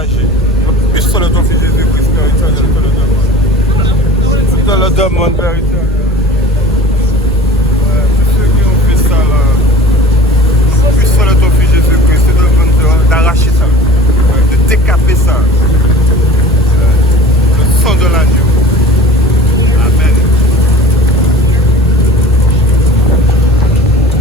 caché. Pistolet au fusil de Christ, Père éternel, te le demande. Te le demande, Père éternel.